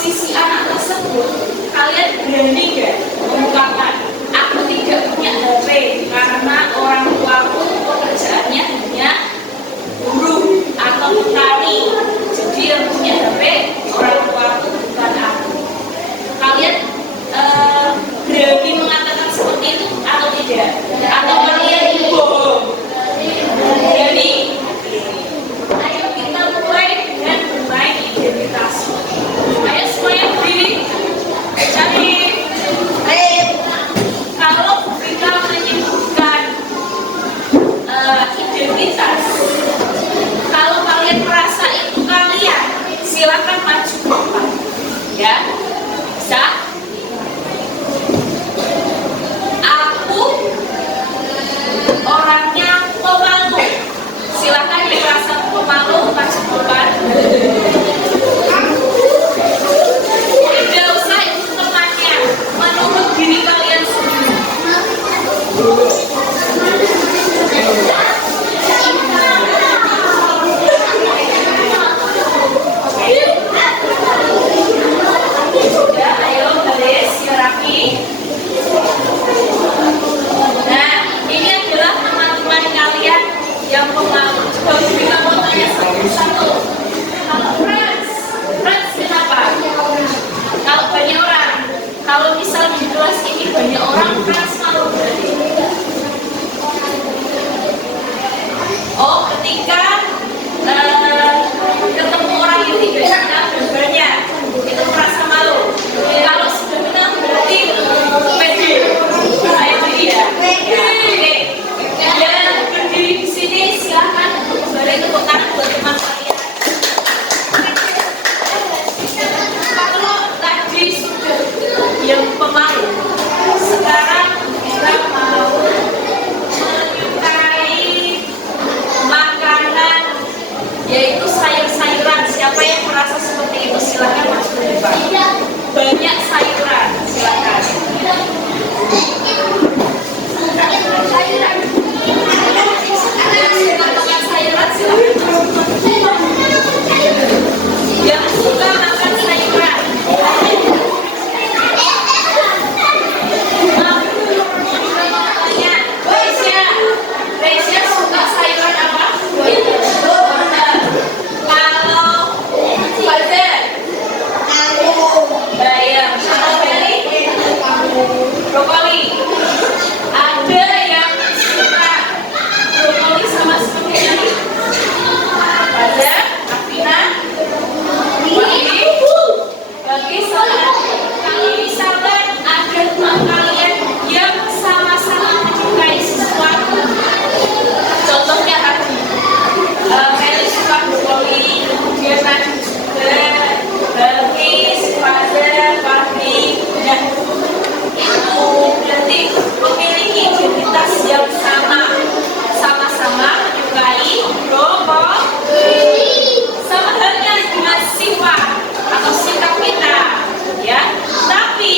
posisi anak tersebut, kalian berani gak mengungkapkan aku tidak punya HP karena orang tuaku pekerjaannya hanya buruh atau petani, jadi yang punya HP orang tuaku bukan aku. Kalian berani mengatakan seperti itu atau tidak? Atau kalian bohong? Berani? Ayo kita mulai dengan bermain identitas. Ayo semuanya berdiri. Cari. Kalau kita menyebutkan identitas, kalau kalian merasa itu kalian, silakan maju ke depan. Ya, bisa. Aku orangnya pemalu. Silakan yang merasa pemalu maju ke depan. Tidak usah ikut temannya, menurut diri kalian sendiri. Sudah, ayo baris, ya rapi. Nah, ini adalah teman-teman kalian yang pemalu. Coba kita mau tanya satu-satu. Kalau Frans kenapa? Kalau banyak orang, kalau misal di kelas ini banyak orang, Frans malu berarti. Oh, ketika ketemu orang yang tidak kenal dan banyak, itu merasa malu. Kalau sudah kenal berarti pede. Saya beri ya. Oke. Yang berdiri di sini silakan beri tepuk tangan buat teman kalian. Kalau tadi sudah yang pemalu, sekarang kita mau menyukai makanan, yaitu sayur-sayuran. Siapa yang merasa seperti itu silakan masuk ke depan. Banyak sayuran, silakan. Yang suka makan sayuran silakan. Yang suka makan sayuran. Reisya suka sayuran apa? Kalau Fajar, bayam. Kalau Meli, brokoli. Ada yang suka brokoli sama spaghetti? Fajar, Afina, bagi sama. Kalau misalkan ada teman kalian yang sama-sama menyukai sesuatu, contohnya tadi Meli suka brokoli, kemudian Nadi juga, Balkis, Fajar, Fahri, dan itu berarti memiliki identitas yang sama-sama menyukai brokoli. Sama halnya dengan sifat atau sikap kita, ya. Tapi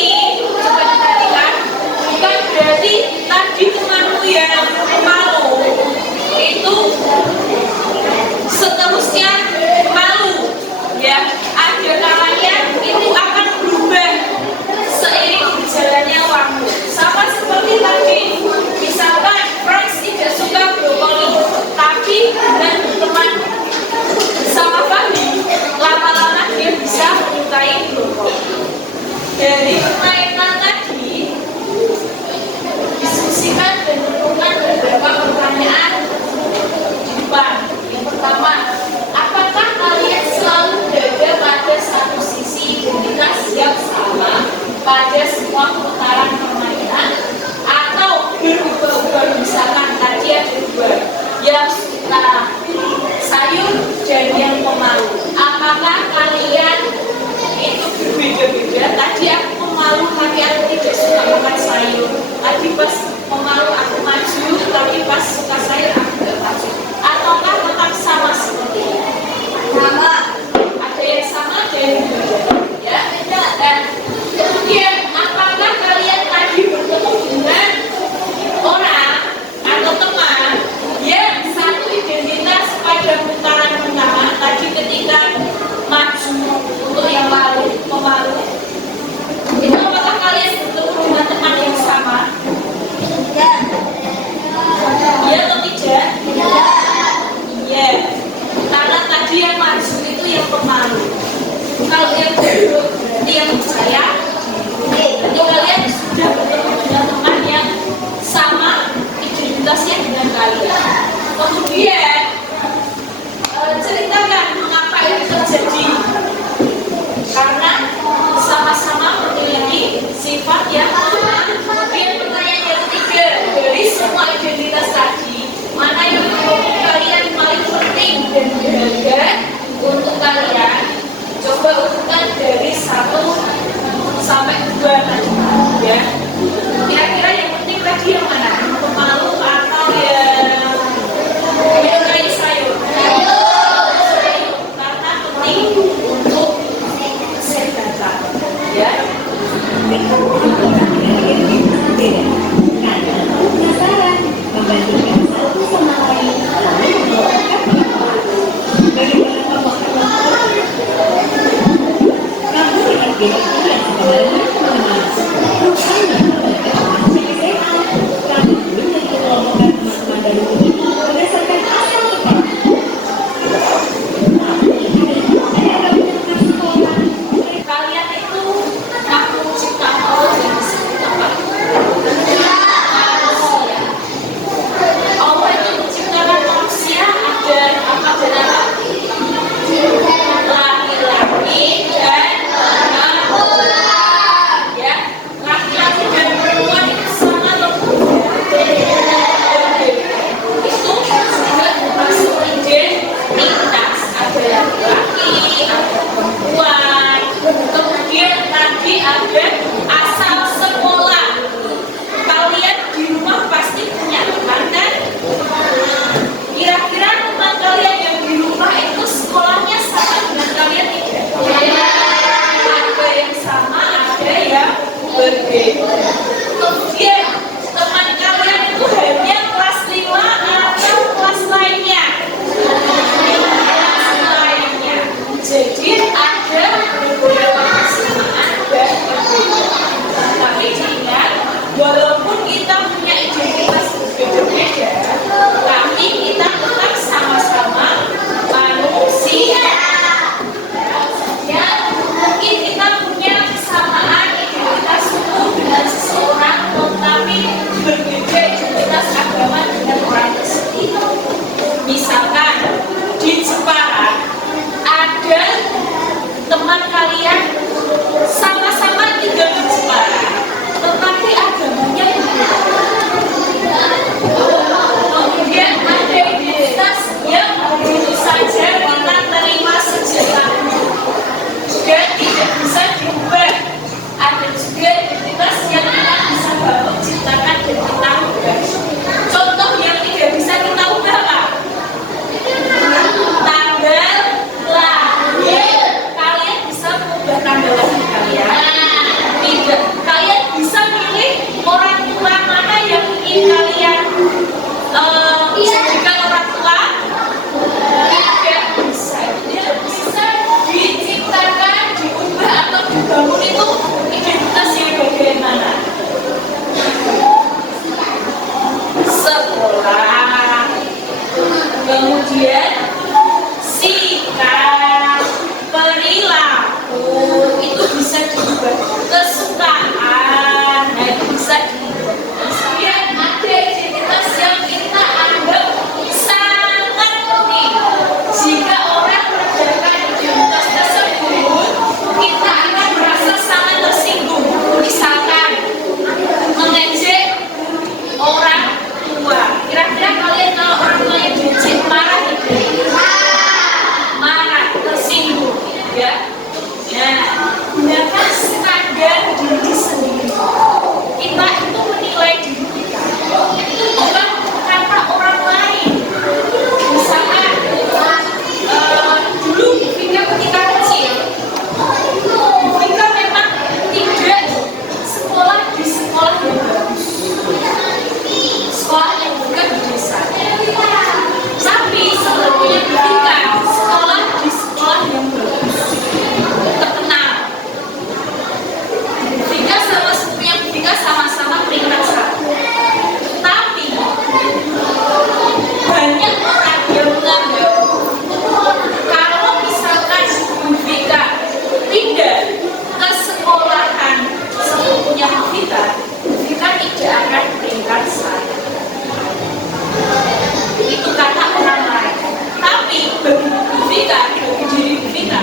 coba diperhatikan, bukan berarti tadi temanmu yang malu itu seterusnya malu, ya. Ada kalanya itu akan berubah seiring berjalannya waktu. Sama seperti tadi, misalkan Frans tidak suka brokoli, tapi dengan teman sama Fahri, lama-lama dia bisa menyukai brokoli. Dari permainan tadi, diskusikan dan tentukan beberapa pertanyaan di depan. Yang pertama, apakah kalian selalu berada pada satu sisi identitas yang sama pada semua putaran permainan, atau berubah-ubah? Misalkan tadi ada dua, yang suka sayur dan yang pemalu. Apakah kalian itu berbeda-beda? Tadi aku 1 sampai 2 tadi ya. Kira-kira yang penting tadi yang mana? Pemalu atau yang kayu sayur? Sayur, karena penting untuk kesehatan ya. Membandingkan satu sama lain, lalu bagaimana kamu lihat diriku yang sebenarnya rupanya sehat. Kamu belum tentu melakukan teman-teman baru ini berdasarkan asal tepat. Kalian itu makhluk ciptaan Allah yang disebut apa? Allah itu menciptakan manusia ada apa dan apa? Laki-laki dan perempuan ya. Laki-laki dan perempuan itu sama loh. Itu juga termasuk identitas. Ada laki-laki, ada perempuan. Kemudian tadi ada asal sekolah. Kalian di rumah pasti punya teman kan? Kira-kira teman kalian yang di rumah itu sekolahnya sama dengan kalian tidak? Ada yang sama, ada yang berbeda. Kemudian teman kalian itu hanya kelas 5 atau kelas lainnya? Kelas lainnya. Jadi ada beberapa kesamaan dan perbedaan. Tapi diingat, walaupun kita punya identitas berbeda-beda, tapi kita tetap sama-sama manusia. Ya, mungkin kita punya kesamaan identitas suku dengan seseorang, tetapi berbeda identitas agama dengan orang tersebut. Misalkan di Jepara ada teman kalian sama-sama tinggal di Jepara, tetapi agamanya berbeda. Kemudian ada identitas yang begitu saja kita terima sejak dan tidak bisa diubah. Ada juga identitas yang kita bisa bangun, ciptakan dan kita ubah. Contoh yang tidak bisa kita ubah apa? Tanggal lahir. Kalian bisa mengubah tanggal lahir kalian? Tidak. Kalian bisa pilih orang tua mana yang ingin kalian jadikan orang tua? Tidak bisa. Tidak bisa diciptakan, diubah atau dibangun itu identitas yang bagaimana? Sekolah, kemudian sikap, perilaku itu bisa diubah, kesukaan, nah itu bisa diubah. Kemudian ada identitas yang kita anggap sangat penting. Jika orang mengerjakan identitas tersebut, kita akan merasa sangat tersinggung. Misalkan mengejek orang tua. Kira-kira kalian kalau orang tuanya diejek marah tidak? Marah, tersinggung, ya. Nah, gunakan standar diri sendiri. Kita itu menilai diri kita. Itu bukan kata orang lain. Misalkan dulu Vika ketika kecil, Vika memang tidak sekolah di sekolah yang bagus. Sekolah yang bukan di desa. Tapi sebelumnya Vika sekolah di sekolah yang bagus, terkenal. Vika sama sepupunya Vika sama-sama peringkat 1. Tapi banyak orang yang menganggap kalau misalkan Vika tidak ke sekolahan sepupunya Vika, Vika tidak akan peringkat 1. Itu kata orang lain. Tapi bagi Vika, bagi diri Vika,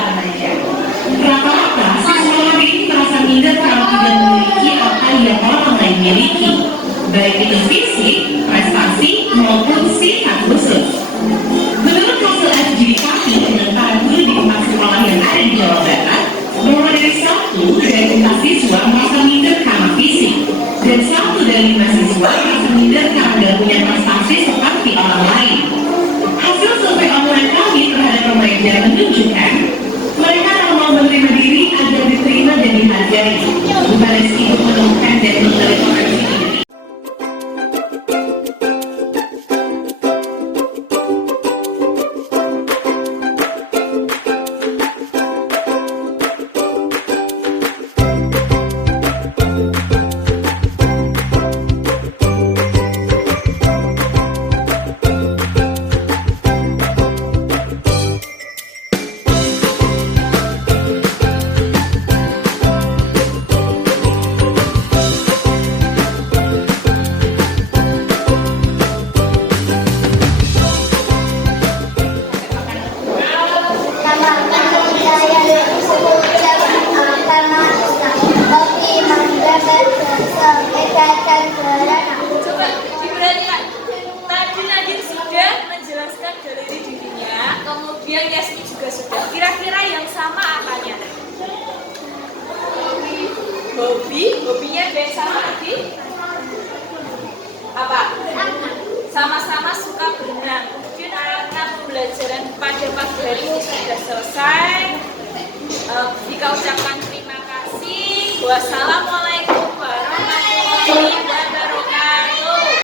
Rata-rata seseorang ini merasa minder kalau tidak memiliki apa yang orang lain miliki, baik itu fisik, prestasi, maupun sifat khusus. Menurut hasil FGD kami dengan para guru di 4 sekolah yang ada di Jawa Barat, bahwa dari Yang Yasmin juga sudah. Kira-kira yang sama apanya? Hobinya Ben sama Adi? Apa? Sama-sama suka berenang. Mungkin karena pembelajaran pada pagi hari ini sudah selesai. Kita ucapkan terima kasih. Wassalamualaikum.